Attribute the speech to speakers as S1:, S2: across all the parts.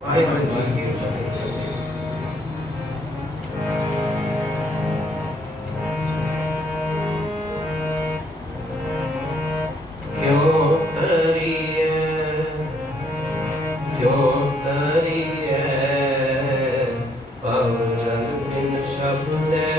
S1: ਵਾਹਿਗੁਰੂ ਜੀ ਕੀ ਫਤਿਹ ਕਿਉ ਤਰੀਏ ਕਿਉ ਤਰੀਏ ਪਵਨ ਬਿਨ ਸ਼ਬਦੇ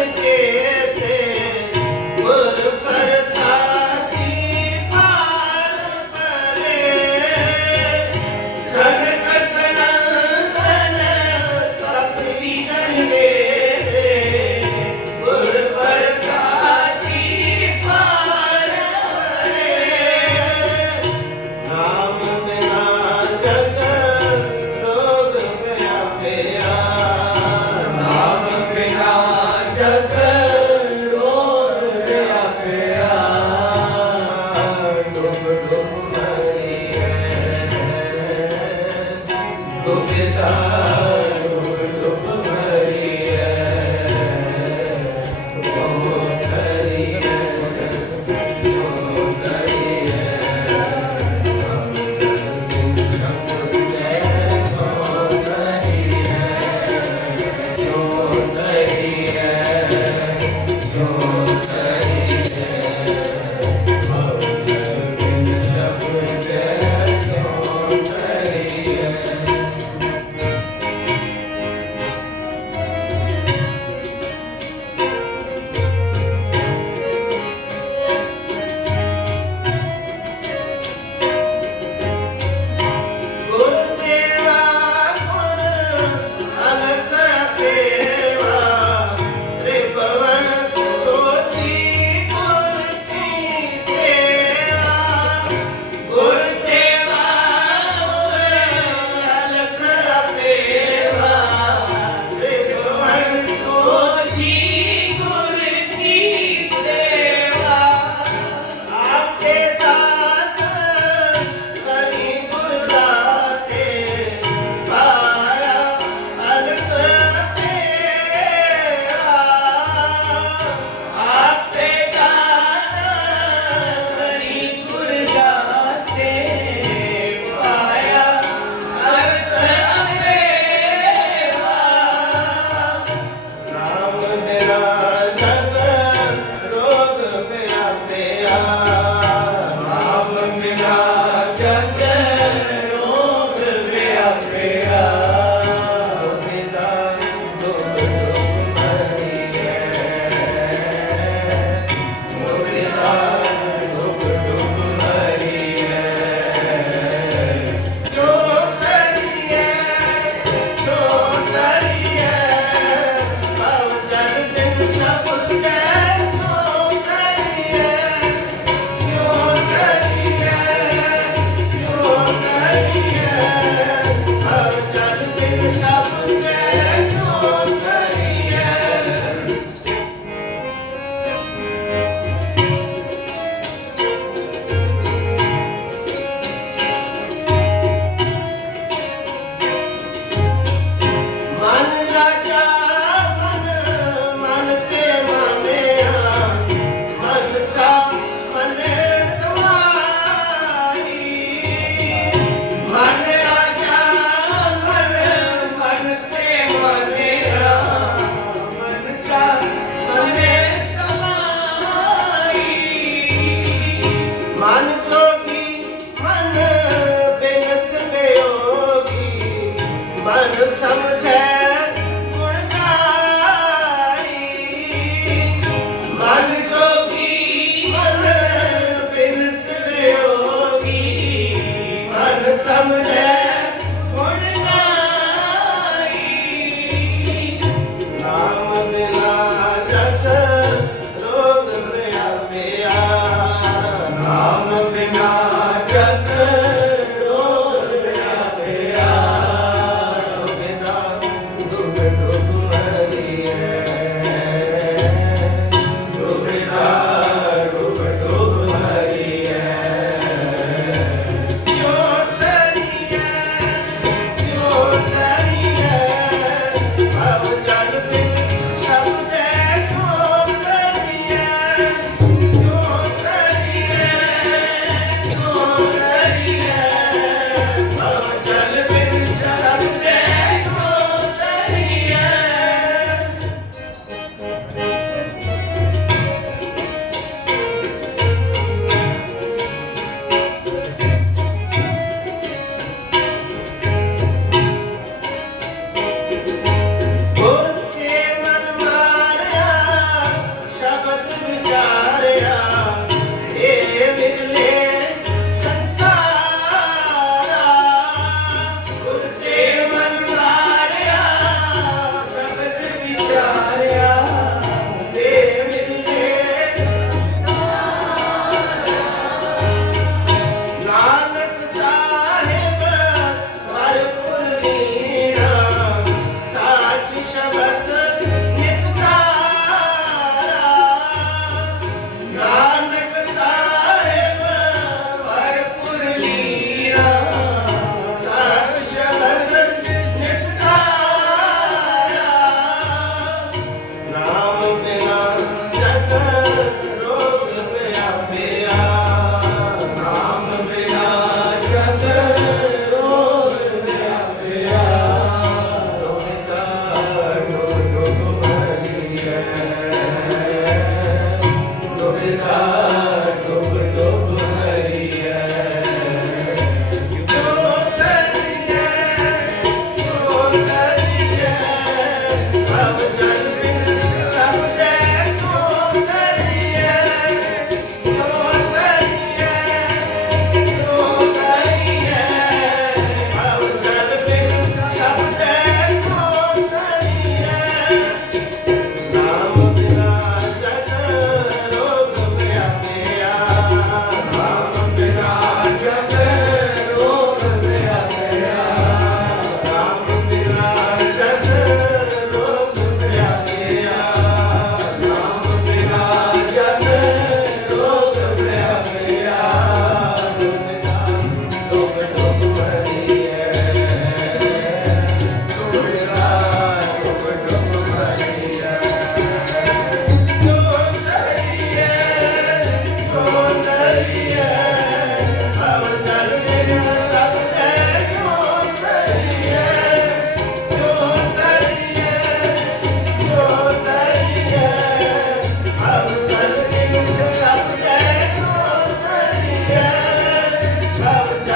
S1: கண்களுக்கே propriedade.